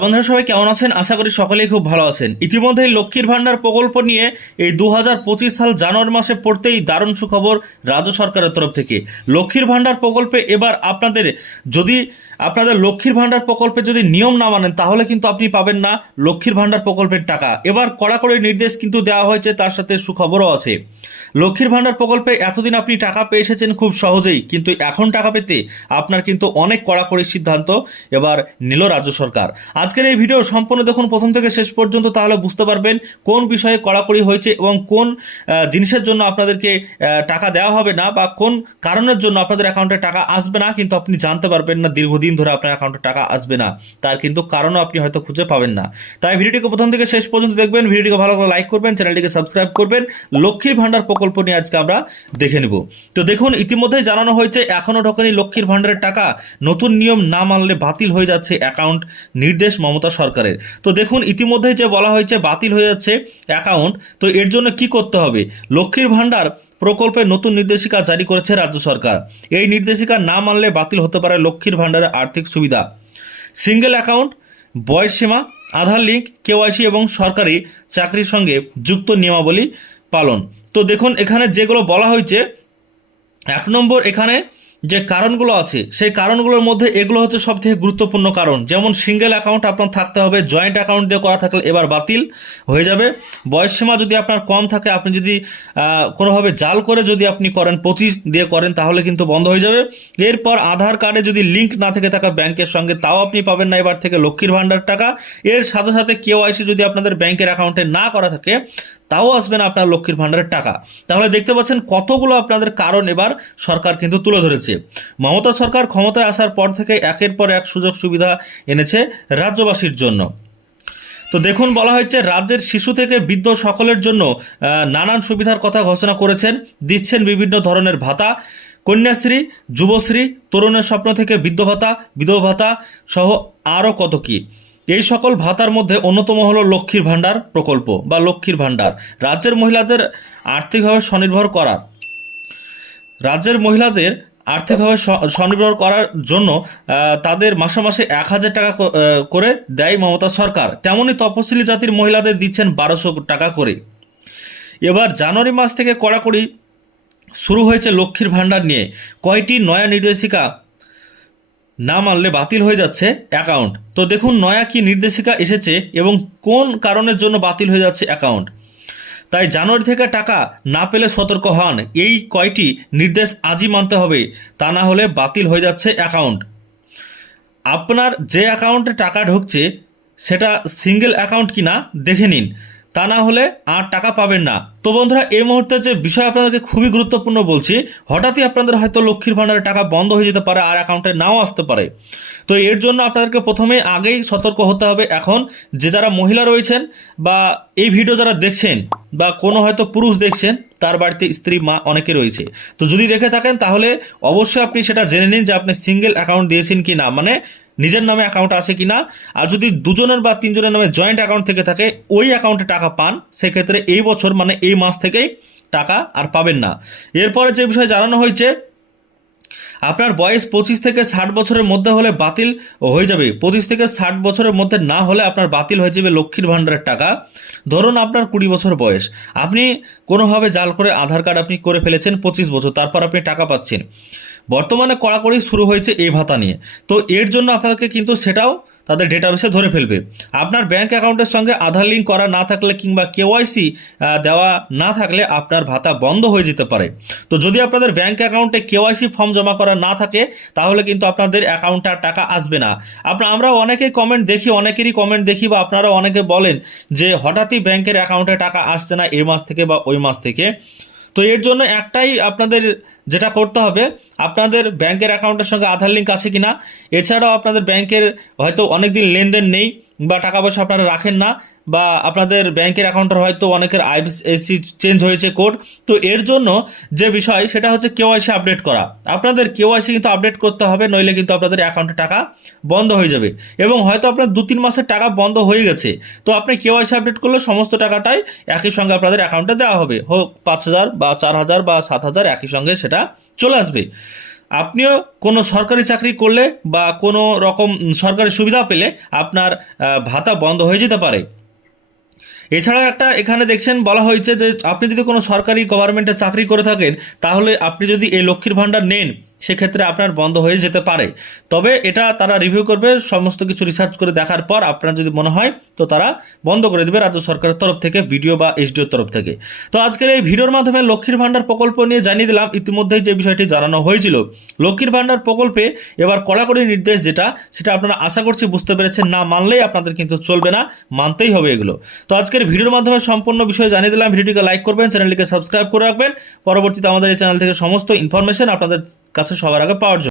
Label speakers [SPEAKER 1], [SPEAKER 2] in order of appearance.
[SPEAKER 1] বন্ধুরা সবাই কেমন আছেন? আশা করি সকলেই খুব ভালো আছেন। ইতিমধ্যেই লক্ষ্মীর ভাণ্ডার প্রকল্প নিয়ে এই দু হাজার পঁচিশ সাল জানুয়ারি মাসে পড়তেই দারুণ সুখবর রাজ্য সরকারের তরফ থেকে। লক্ষ্মীর ভাণ্ডার প্রকল্পে এবার আপনাদের যদি আপনাদের লক্ষ্মীর ভাণ্ডার প্রকল্পে যদি নিয়ম না মানেন, তাহলে কিন্তু আপনি পাবেন না লক্ষ্মীর ভাণ্ডার প্রকল্পের টাকা। এবার কড়াকড়ি নির্দেশ কিন্তু দেওয়া হয়েছে, তার সাথে সুখবরও আছে। লক্ষ্মীর ভাণ্ডার প্রকল্পে এতদিন আপনি টাকা পেয়ে এসেছেন খুব সহজেই, কিন্তু এখন টাকা পেতে আপনার কিন্তু অনেক কড়াকড়ি সিদ্ধান্ত এবার নিল রাজ্য সরকার। আজকের এই ভিডিও সম্পূর্ণ দেখুন প্রথম থেকে শেষ পর্যন্ত, তাহলে বুঝতে পারবেন কোন বিষয়ে কড়াকড়ি হয়েছে এবং কোন জিনিসের জন্য আপনাদেরকে টাকা দেওয়া হবে না বা কোন কারণের জন্য আপনাদের অ্যাকাউন্টে টাকা আসবে না, কিন্তু আপনি জানতে পারবেন না দীর্ঘদিন ধরে আপনার অ্যাকাউন্টে টাকা আসবে না। তার কিন্তু কারণও আপনি হয়তো খুঁজে পাবেন না। তাই ভিডিওটিকে প্রথম থেকে শেষ পর্যন্ত দেখবেন, ভিডিওটিকে ভালো করে লাইক করবেন, চ্যানেলটিকে সাবস্ক্রাইব করবেন, লক্ষ্মীর ভাণ্ডার প্রকল্প নিয়ে আজকে আমরা দেখে নেব। তো দেখুন ইতিমধ্যে জানানো হয়েছে এখনও ঢোকেনি লক্ষ্মীর ভাণ্ডারের টাকা। নতুন নিয়ম না মানলে বাতিল হয়ে যাচ্ছে অ্যাকাউন্ট নির্দেশ মমতা সরকারের। তো দেখুন ইতিমধ্যে যে বলা হয়েছে বাতিল হয়ে যাচ্ছে অ্যাকাউন্ট তো এর জন্য কি করতে হবে? লক্ষ্মীর ভাণ্ডার প্রকল্পের নতুন নির্দেশিকা জারি করেছে রাজ্য সরকার। এই নির্দেশিকা না মানলে বাতিল হতে পারে লক্ষ্মীর ভাণ্ডারের আর্থিক সুবিধা। সিঙ্গেল অ্যাকাউন্ট বয়স সীমা, আধার লিঙ্ক কেওয়াইসি এবং সরকারি চাকরির সঙ্গে যুক্ত নিয়মাবলী পালন। তো দেখুন, এখানে যেগুলো বলা হয়েছে, এক নম্বর এখানে যে কারণগুলো আছে, সেই কারণগুলোর মধ্যে এগুলো হচ্ছে সব থেকে গুরুত্বপূর্ণ কারণ। যেমন সিঙ্গেল অ্যাকাউন্ট আপনার থাকতে হবে জয়েন্ট অ্যাকাউন্ট দিয়ে করা থাকলে এবার বাতিল হয়ে যাবে। বয়স সীমা যদি আপনার কম থাকে, আপনি যদি কোনোভাবে জাল করে যদি আপনি করেন, পঁচিশ দিয়ে করেন, তাহলে কিন্তু বন্ধ হয়ে যাবে। এরপর আধার কার্ডে যদি লিঙ্ক না থেকে থাকা ব্যাংকের সঙ্গে, তাও আপনি পাবেন না এবার থেকে লক্ষ্মীর ভাণ্ডার টাকা। এর সাথে সাথে কেওয়াইসি যদি আপনাদের ব্যাংকের অ্যাকাউন্টে না করা থাকে, তাও আসবে না আপনার লক্ষ্মীর ভাণ্ডারের টাকা। তাহলে দেখতে পাচ্ছেন কতগুলো আপনাদের কারণ এবার সরকার কিন্তু তুলে ধরেছে। মমতা সরকার ক্ষমতায় আসার পর থেকে একের পর এক সুযোগ সুবিধা এনেছে রাজ্যবাসীর জন্য। তো দেখুন, বলা হয়েছে রাজ্যের শিশু থেকে বৃদ্ধ সকলের জন্য নানান সুবিধার কথা ঘোষণা করেছেন। দিচ্ছেন বিভিন্ন ধরনের ভাতা। কন্যাশ্রী, যুবশ্রী, তরুণের স্বপ্ন থেকে বৃদ্ধ ভাতা, বিধবা ভাতা সহ আরও কত কি। এই সকল ভাতার মধ্যে অন্যতম হলো লক্ষ্মীর ভাণ্ডার প্রকল্প বা লক্ষ্মীর ভাণ্ডার। রাজ্যের মহিলাদের আর্থিকভাবে স্বনির্ভর করার। রাজ্যের মহিলাদের আর্থিকভাবে স্বনির্ভর করার জন্য তাদের মাসে মাসে এক হাজার টাকা করে দেয় মমতা সরকার। তেমনই তপশিলি জাতির মহিলাদের দিচ্ছেন বারোশো টাকা করে। এবার জানুয়ারি মাস থেকে কড়াকড়ি শুরু হয়েছে লক্ষ্মীর ভাণ্ডার নিয়ে। কয়টি নয়া নির্দেশিকা না মানলে বাতিল হয়ে যাচ্ছে অ্যাকাউন্ট? তো দেখুন, নয়া কি নির্দেশিকা এসেছে এবং কোন কারণের জন্য বাতিল হয়ে যাচ্ছে অ্যাকাউন্ট? তাই জানুয়ারি থেকে টাকা না পেলে সতর্ক হন। এই কয়টি নির্দেশ আজই মানতে হবে, তা না হলে বাতিল হয়ে যাচ্ছে অ্যাকাউন্ট। আপনার যে অ্যাকাউন্টে টাকা ঢুকছে, সেটা সিঙ্গেল অ্যাকাউন্ট কিনা, দেখে নিন। তা না হলে আর টাকা পাবেন না। তো বন্ধুরা, এই মুহূর্তে যে বিষয় আপনাদেরকে খুবই গুরুত্বপূর্ণ বলছি, হঠাৎই আপনাদের হয়তো লক্ষ্মীর ভাণ্ডারের টাকা বন্ধ হয়ে যেতে পারে আর অ্যাকাউন্টে নাও আসতে পারে। তো এর জন্য আপনাদেরকে প্রথমে আগেই সতর্ক হতে হবে। এখন যে যারা মহিলা রয়েছেন বা এই ভিডিও যারা দেখছেন বা কোনো হয়তো পুরুষ দেখছেন, তার বাড়িতে স্ত্রী, মা অনেকে রয়েছে। তো যদি দেখে থাকেন, তাহলে অবশ্যই আপনি সেটা জেনে নিন যে আপনি সিঙ্গেল অ্যাকাউন্ট দিয়েছেন কি না মানে নিজের নামে অ্যাকাউন্ট আছে কি না আর যদি দুজনের বা তিনজনের নামে জয়েন্ট অ্যাকাউন্ট থেকে থাকে, ওই অ্যাকাউন্টে টাকা পান, সেক্ষেত্রে এই বছর মানে এই মাস থেকেই টাকা আর পাবেন না। এরপরে যে বিষয়ে জানানো হয়েছে আপনার বয়স পঁচিশ থেকে ষাট বছরের মধ্যে হলে বাতিল হয়ে যাবে। পঁচিশ থেকে ষাট বছরের মধ্যে না হলে আপনার বাতিল হয়ে যাবে লক্ষ্মীর ভাণ্ডারের টাকা। ধরুন আপনার কুড়ি বছর বয়স। আপনি কোনোভাবে জাল করে আধার কার্ড আপনি করে ফেলেছেন পঁচিশ বছর, তারপর আপনি টাকা পাচ্ছেন। বর্তমানে কড়াকড়ি শুরু হয়েছে এই ভাতা নিয়ে। তো এর জন্য আপনাকে কিন্তু সেটাও তাদের ডেটাবেসে ধরে ফেলবে। আপনার ব্যাংক অ্যাকাউন্টের সঙ্গে আধার লিঙ্ক করা না থাকলে কিংবা কেওয়াইসি দেওয়া না থাকলে আপনার ভাতা বন্ধ হয়ে যেতে পারে। তো যদি আপনাদের ব্যাংক অ্যাকাউন্টে কেওয়াইসি ফর্ম জমা করা না থাকে, তাহলে কিন্তু আপনাদের অ্যাকাউন্টে আর টাকা আসবে না। আপনার আমরা অনেকেই কমেন্ট দেখি, অনেকেরই কমেন্ট দেখি বা আপনারা অনেকে বলেন যে হঠাৎই ব্যাংকের অ্যাকাউন্টে টাকা আসছে না এই মাস থেকে বা ওই মাস থেকে। তো এর জন্য একটাই আপনাদের যেটা করতে হবে, আপনাদের ব্যাংকের অ্যাকাউন্টের সঙ্গে আধার লিঙ্ক আছে কিনা? এছাড়াও আপনাদের ব্যাংকের হয়তো অনেক দিন লেনদেন নেই বা টাকা পয়সা আপনারা রাখেন না, বা আপনাদের ব্যাংকের অ্যাকাউন্টের হয়তো অনেকের আইএসসি চেঞ্জ হয়েছে কোড। তো এর জন্য যে বিষয়, সেটা হচ্ছে কেওয়াইসি আপডেট করা। আপনাদের কেওয়াইসি কিন্তু আপডেট করতে হবে, নইলে কিন্তু আপনাদের অ্যাকাউন্টে টাকা বন্ধ হয়ে যাবে। এবং হয়তো আপনার দু তিন মাসের টাকা বন্ধ হয়ে গেছে। তো আপনি কেওয়াইসি আপডেট করলে সমস্ত টাকাটাই একই সঙ্গে আপনাদের অ্যাকাউন্টে দেওয়া হবে। হোক পাঁচ হাজার বা চার হাজার বা সাত হাজার একই সঙ্গে সেটা চলে আসবে। আপনিও কোনো সরকারি চাকরি করলে বা কোনো রকম সরকারি সুবিধা পেলে আপনার ভাতা বন্ধ হয়ে যেতে পারে। এছাড়াও একটা এখানে দেখছেন বলা হয়েছে যে আপনি যদি কোনো সরকারি গভর্নমেন্টে চাকরি করে থাকেন, তাহলে আপনি যদি এই লক্ষ্মীর ভাণ্ডার নেন সেক্ষেত্রে আপনার বন্ধ হয়ে যেতে পারে। তবে এটা তারা রিভিউ করবে, সমস্ত কিছু রিসার্চ করে দেখার পর আপনার যদি মনে হয়, তো তারা বন্ধ করে দেবে রাজ্য সরকারের তরফ থেকে বিডিও বা এসডিওর তরফ থেকে। তো আজকের এই ভিডিওর মাধ্যমে লক্ষ্মীর ভাণ্ডার প্রকল্প নিয়ে জানিয়ে দিলাম, ইতিমধ্যেই যে বিষয়টি জানানো হয়েছিল। লক্ষ্মীর ভাণ্ডার প্রকল্পে এবার কড়াকড়ি নির্দেশ যেটা, সেটা আপনারা আশা করছি বুঝতে পেরেছেন, না মানলেই আপনাদের কিন্তু চলবে না, মানতেই হবে এগুলো। তো আজকের ভিডিওর মাধ্যমে সম্পূর্ণ বিষয় জানিয়ে দিলাম, ভিডিওটিকে লাইক করবেন, চ্যানেলটিকে সাবস্ক্রাইব করে রাখবেন। পরবর্তীতে আমাদের এই চ্যানেল থেকে সমস্ত ইনফরমেশন আপনাদের কাছে সবার আগে পাওয়ার জন্য।